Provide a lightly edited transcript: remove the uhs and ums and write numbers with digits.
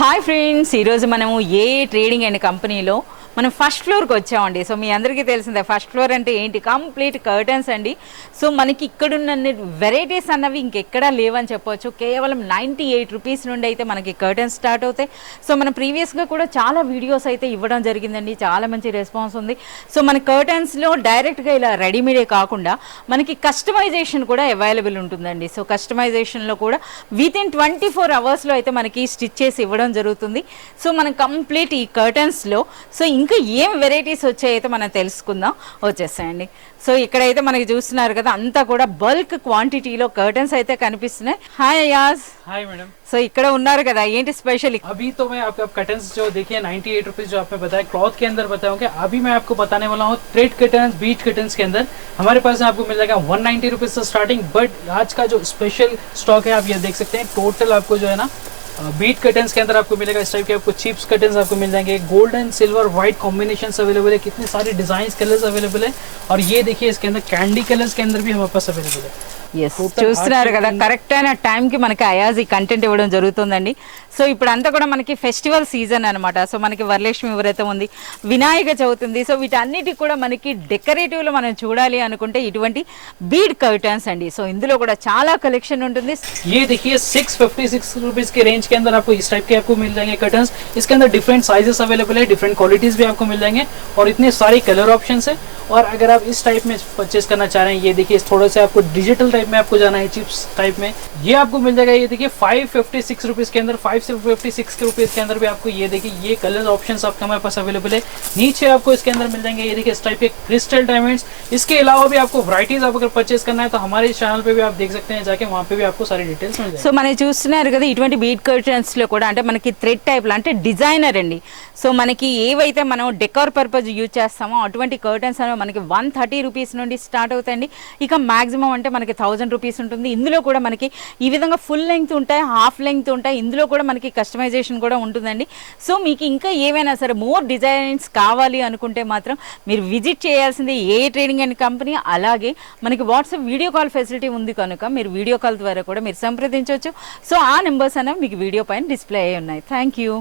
Hi friends, ఈరోజు మనము ఏ trading and కంపెనీలో మనం ఫస్ట్ ఫ్లోర్కి వచ్చామండి. సో మీ అందరికీ తెలిసిందే ఫస్ట్ ఫ్లోర్ అంటే ఏంటి, కంప్లీట్ కర్టన్స్ అండి. సో మనకి ఇక్కడున్న వెరైటీస్ అన్నవి ఇంకెక్కడా లేవని చెప్పవచ్చు. కేవలం 98 రూపీస్ నుండి అయితే మనకి కర్టన్స్ స్టార్ట్ అవుతాయి. సో మనం ప్రీవియస్గా కూడా చాలా వీడియోస్ అయితే ఇవ్వడం జరిగిందండి, చాలా మంచి రెస్పాన్స్ ఉంది. సో మన కర్టన్స్లో డైరెక్ట్గా ఇలా రెడీమేడే కాకుండా మనకి కస్టమైజేషన్ కూడా అవైలబుల్ ఉంటుందండి. సో కస్టమైజేషన్లో కూడా వితిన్ 24 అవర్స్లో అయితే మనకి స్టిచ్ చేసి ఇవ్వడం జరుగుతుంది. సో మనం కంప్లీట్ ఈ కర్టన్స్లో సో ఇంకా ఏం వెరైటీస్ వచ్చాయైతే మనం తెలుసుకుందాం, వచ్చేస్తాయండి. సో ఇక్కడైతే మనకి చూస్తున్నారు కదా, అంతా కూడా బల్క్ క్వాంటిటీలో కర్టన్స్ అయితే కనిపిస్తున్నాయి. Hi Ayaz. Hi madam. So ఇక్కడ ఉన్నారు కదా, ఏంటి స్పెషల్? अभी तो मैं आपको कर्टन्स जो देखिए 98 रुपीज जो आपने बताया क्लॉथ के अंदर बताऊंगा। अभी मैं आपको बताने वाला हूँ थ्रेड कर्टन्स, बीच कर्टन्स के अंदर हमारे पास आपको मिल जाएगा 190 रुपीज से स्टार्टिंग। बट आज का जो स्पेशल स्टॉक है आप ये देख सकते हैं। टोटल आपको जो है ना बीट कर्टन्स के अंदर आपको मिलेगा इस टाइप के आपको चिप्स कर्टन्स आपको मिल जाएंगे। Golden silver white combination available है, कितने सारे डिजाइन कलर्स अवेलेबल है। और ये देखिए इसके अंदर कैंडी कलर्स के अंदर भी हमारे पास अवेलेबल है। ఎస్, చూస్తున్నారు కదా, కరెక్ట్ అయిన టైంకి మనకి అయాజ్ ఈ కంటెంట్ ఇవ్వడం జరుగుతుందండి. సో ఇప్పుడు అంతా కూడా మనకి ఫెస్టివల్ సీజన్ అనమాట. సో మనకి వరలక్ష్మి వ్రతం ఉంది, వినాయక చవితి ఉంది. సో వీటన్నిటికి కూడా మనకి డెకరేటివ్లో మనం చూడాలి అనుకుంటే ఇటువంటి బీడ్ కర్టన్స్ అండి. సో ఇందులో కూడా చాలా కలెక్షన్ ఉంటుంది. ये देखिए 656 रुपीज के रेंज के अंदर आपको इस टाइप के आपको मिल जाएंगे कर्टन्स। इसके अंदर डिफरेंट साइजेस अवेलेबल है, डिफरेंट क्वालिटीज भी आपको मिल जाएंगे और इतने सारे कलर ऑप्शंस है। और अगर आप इस टाइप में परचेस करना चाह रहे हैं, ये देखिए थोड़ा सा आपको डिजिटल टाइप में आपको जाना है, चिप्स टाइप में, ये आपको मिल जाएगा। ये देखिए 556 रुपीज के अंदर, 556 रुपीज के अंदर भी आपको ये देखिए ये कलर ऑप्शंस आपके हमारे पास अवेलेबल है। नीचे आपको इसके अंदर मिल जाएंगे ये देखिए इस टाइप के क्रिस्टल डायमंड्स। इसके अलावा भी आपको वराइटीज आप अगर परचेस करना है तो हमारे चैनल पे भी आप देख सकते हैं जाके, वहाँ पे भी आपको सारी डिटेल्स मिल जाएगी। సో మనం చూస్తున్నారు కదా, ఇటువంటి బీడ్ కర్టన్స్ లో కూడా అంటే మనకి థ్రెడ్ టైప్ లో అంటే డిజైనర్ అండి. సో మనకి ఏవైతే మనం డెకార్ పర్పస్ యూజ్ చేస్తామో అటువంటి కర్టన్స్ అనేవి మనకి 130 రూపీస్ నుండి స్టార్ట్ అవుతాయండి. ఇక మాక్సిమం అంటే మనకి 1000 రూపీస్ ఉంటుంది. ఇందులో కూడా మనకి ఈ విధంగా ఫుల్ లెంగ్త్ ఉంటాయి, హాఫ్ లెంగ్త్ ఉంటాయి. ఇందులో కూడా మనకి కస్టమైజేషన్ కూడా ఉంటుందండి. సో మీకు ఇంకా ఏవైనా సరే మోర్ డిజైన్స్ కావాలి అనుకుంటే మాత్రం మీరు విజిట్ చేయాల్సింది ఏ ట్రేడింగ్ అండ్ కంపెనీ. అలాగే మనకి వాట్సాప్ వీడియో కాల్ ఫెసిలిటీ ఉంది కనుక మీరు వీడియో కాల్ ద్వారా కూడా మీరు సంప్రదించవచ్చు. సో ఆ నెంబర్స్ అనేవి మీకు వీడియో పైన డిస్ప్లే అయ్యి ఉన్నాయి. Thank you.